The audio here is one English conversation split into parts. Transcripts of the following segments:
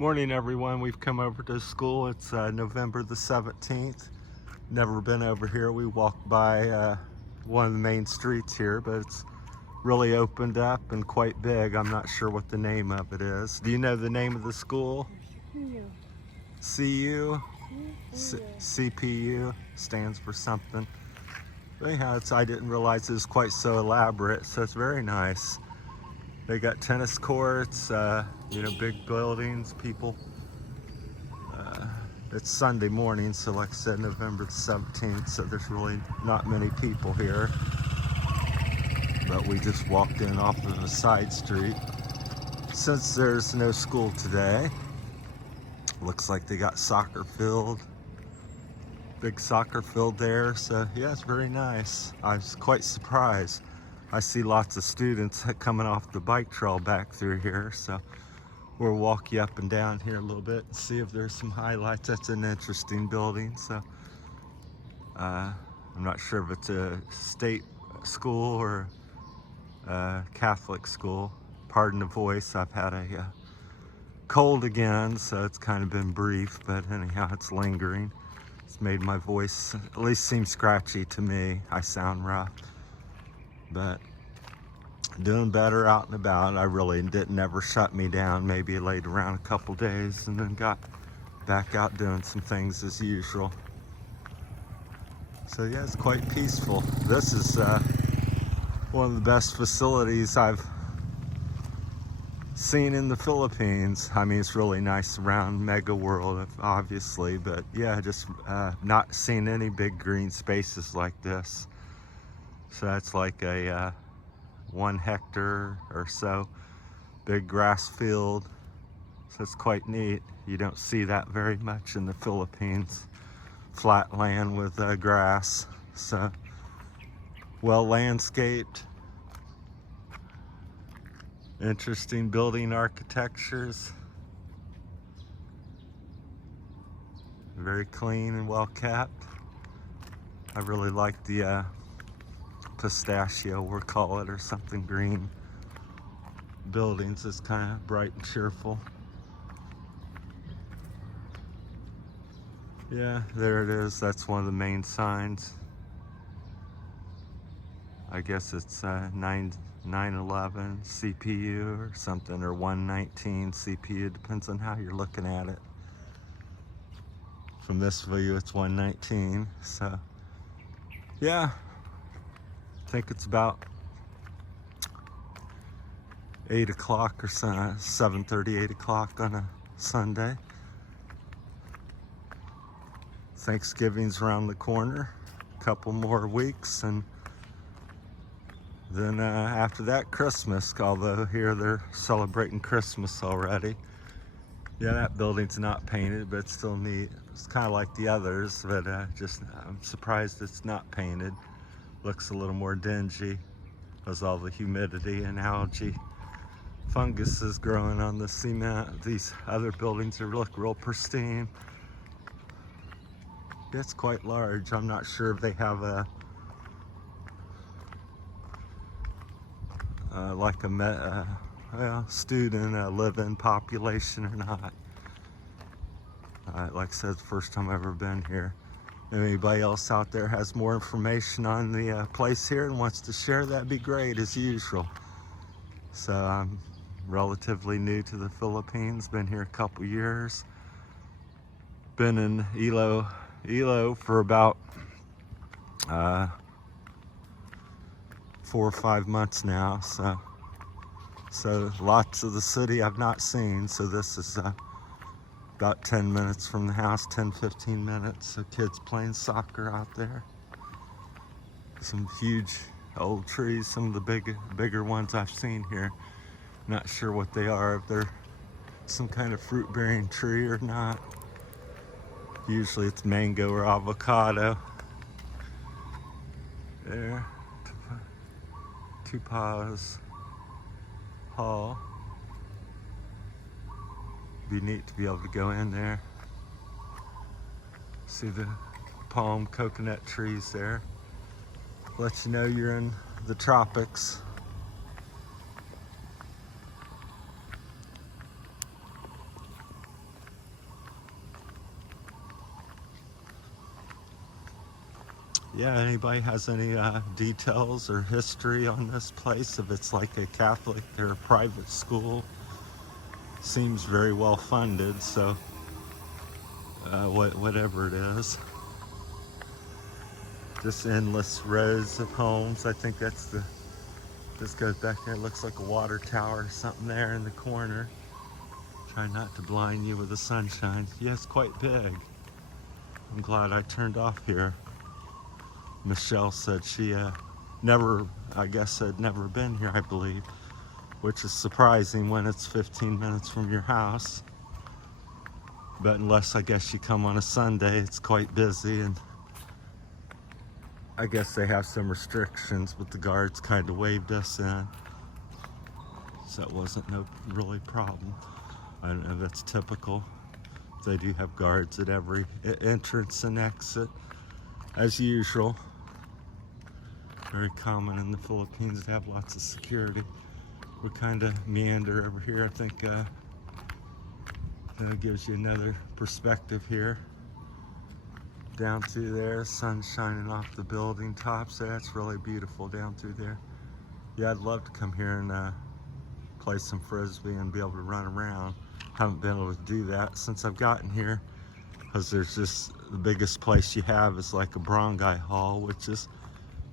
Morning, everyone. We've come over to school. It's November the 17th. Never been over here. We walked by one of the main streets here, but it's really opened up and quite big. I'm not sure what the name of it is. Do you know the name of the school? CU? CPU stands for something. But anyhow, I didn't realize it was quite so elaborate, so it's very nice. They got tennis courts, big buildings, people. It's Sunday morning, so like I said, November the 17th, so there's really not many people here. But we just walked in off of a side street. Since there's no school today, looks like they got soccer field. Big soccer field there, so yeah, it's very nice. I was quite surprised. I see lots of students coming off the bike trail back through here, so we'll walk you up and down here a little bit and see if there's some highlights. That's an interesting building, so I'm not sure if it's a state school or a Catholic school. Pardon the voice, I've had a cold again, so it's kind of been brief, but anyhow, it's lingering. It's made my voice at least seem scratchy to me. I sound rough. But doing better out and about. I really didn't ever shut me down. Maybe I laid around a couple days and then got back out doing some things as usual. So yeah, it's quite peaceful. This is one of the best facilities I've seen in the Philippines. I mean, it's really nice around Mega World, obviously, but yeah, just not seen any big green spaces like this. So that's like a 1 hectare or so, big grass field. So it's quite neat. You don't see that very much in the Philippines. Flat land with grass. So well landscaped. Interesting building architectures. Very clean and well kept. I really like the pistachio, we'll call it, or something green buildings. Is kind of bright and cheerful. Yeah, there it is. That's one of the main signs. I guess it's 911 CPU or something, or 119 CPU, depends on how you're looking at it. From this view, it's 119. So yeah, I think it's about 8 o'clock or so, 7:30, 8 o'clock on a Sunday. Thanksgiving's around the corner, a couple more weeks, and then after that, Christmas, although here they're celebrating Christmas already. Yeah, that building's not painted, but it's still neat. It's kind of like the others, but I'm surprised it's not painted. Looks a little more dingy because all the humidity and algae fungus is growing on the cement. These other buildings look real pristine. It's quite large. I'm not sure if they have a student live-in population or not. Like I said, it's the first time I've ever been here. If anybody else out there has more information on the place here and wants to share, that'd be great, as usual. So I'm relatively new to the Philippines, been here a couple years. Been in Iloilo for about 4 or 5 months now. So lots of the city I've not seen. So this is about 10 minutes from the house, 10-15 minutes. So kids playing soccer out there. Some huge old trees, some of the bigger ones I've seen here. Not sure what they are, if they're some kind of fruit bearing tree or not. Usually it's mango or avocado. There, Tupaz Hall. Be neat to be able to go in there. See the palm coconut trees there. Let you know you're in the tropics. yeah, anybody has any details or history on this place, if it's like a Catholic or a private school, seems very well funded, so whatever it is. Just endless rows of homes. I think that's this goes back there. It looks like a water tower or something there in the corner. Try not to blind you with the sunshine. Yeah, it's quite big. I'm glad I turned off here. Michelle said she never, I guess, had never been here, I believe, which is surprising when it's 15 minutes from your house. But unless, I guess, you come on a Sunday, it's quite busy, and I guess they have some restrictions, but the guards kind of waved us in, so it wasn't no really problem. I don't know if that's typical. They do have guards at every entrance and exit, as usual. Very common in the Philippines to have lots of security. We kind of meander over here. I think that gives you another perspective here. Down through there, sun shining off the building tops. That's really beautiful down through there. Yeah, I'd love to come here and play some frisbee and be able to run around. Haven't been able to do that since I've gotten here, because there's just the biggest place you have is like a barangay hall, which is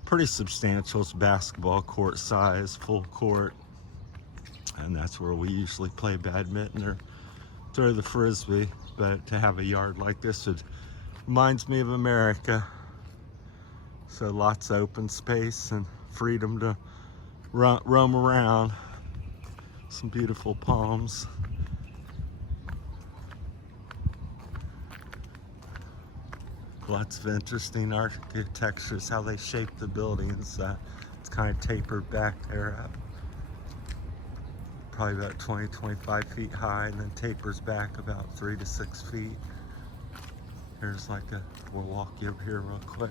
pretty substantial. It's basketball court size, full court, and that's where we usually play badminton or throw the frisbee. But to have a yard like this, it reminds me of America. So lots of open space and freedom to roam around. Some beautiful palms. Lots of interesting architectures, how they shape the buildings. It's kind of tapered back there, probably about 20-25 feet high, and then tapers back about 3 to 6 feet. Here's like we'll walk you over here real quick.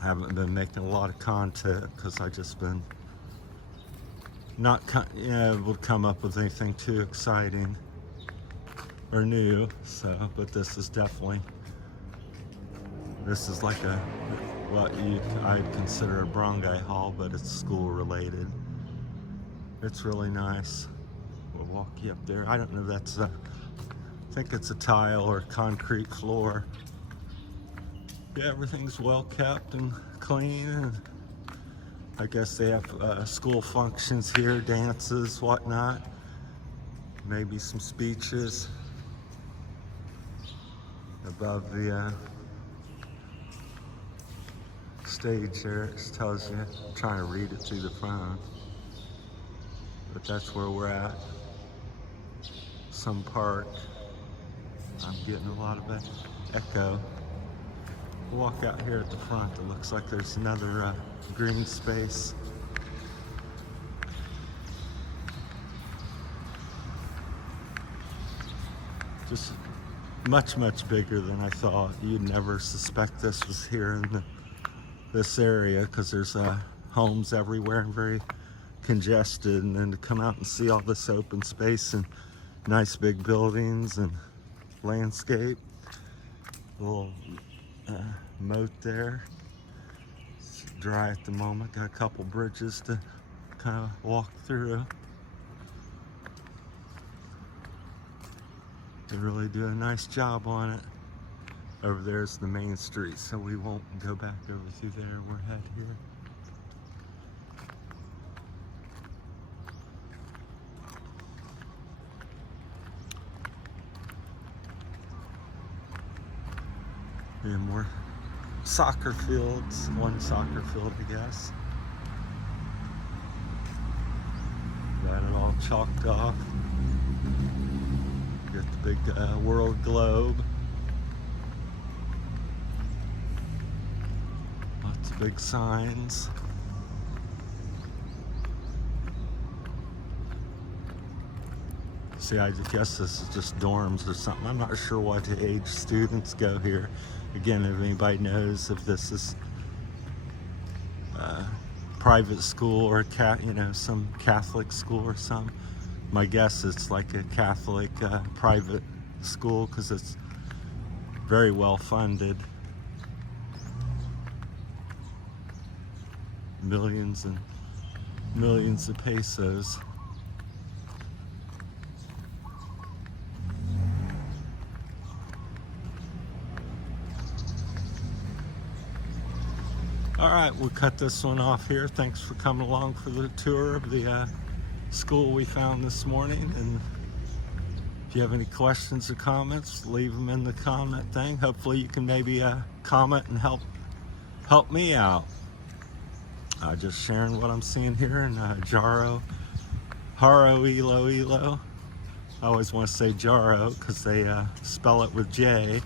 I haven't been making a lot of content because I just been not able to come up with anything too exciting or new. So, but this is definitely, this is like what I'd consider a barangay hall, but it's school related. It's really nice. We'll walk you up there. I don't know if that's I think it's a tile or a concrete floor. Yeah, everything's well kept and clean, and I guess they have school functions here, dances, whatnot. Maybe some speeches above the stage there. It just tells you. I'm trying to read it through the phone, but that's where we're at. Some park. I'm getting a lot of echo. We'll walk out here at the front. It looks like there's another green space. Just much bigger than I thought. You'd never suspect this was here in this area, because there's homes everywhere and very congested, and then to come out and see all this open space and nice big buildings and landscape. A little moat there. It's dry at the moment. Got a couple bridges to kind of walk through. They really do a nice job on it. Over there's the main street, so we won't go back over through there. We're head here. And more soccer fields. One soccer field, I guess. Got it all chalked off. Got the big world globe. Lots of big signs. See, I guess this is just dorms or something. I'm not sure what age students go here. Again, if anybody knows if this is private school or some Catholic school or something. My guess it's like a Catholic private school because it's very well funded. Millions and millions of pesos. All right, we'll cut this one off here. Thanks for coming along for the tour of the school we found this morning. And if you have any questions or comments, leave them in the comment thing. Hopefully you can maybe comment and help me out. Just sharing what I'm seeing here in Haro, Iloilo. I always want to say Jaro because they spell it with J,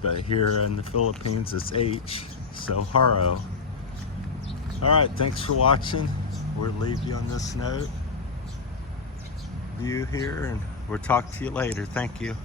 but here in the Philippines it's H, so Haro. All right, thanks for watching. We'll leave you on this note. View here, and we'll talk to you later. Thank you.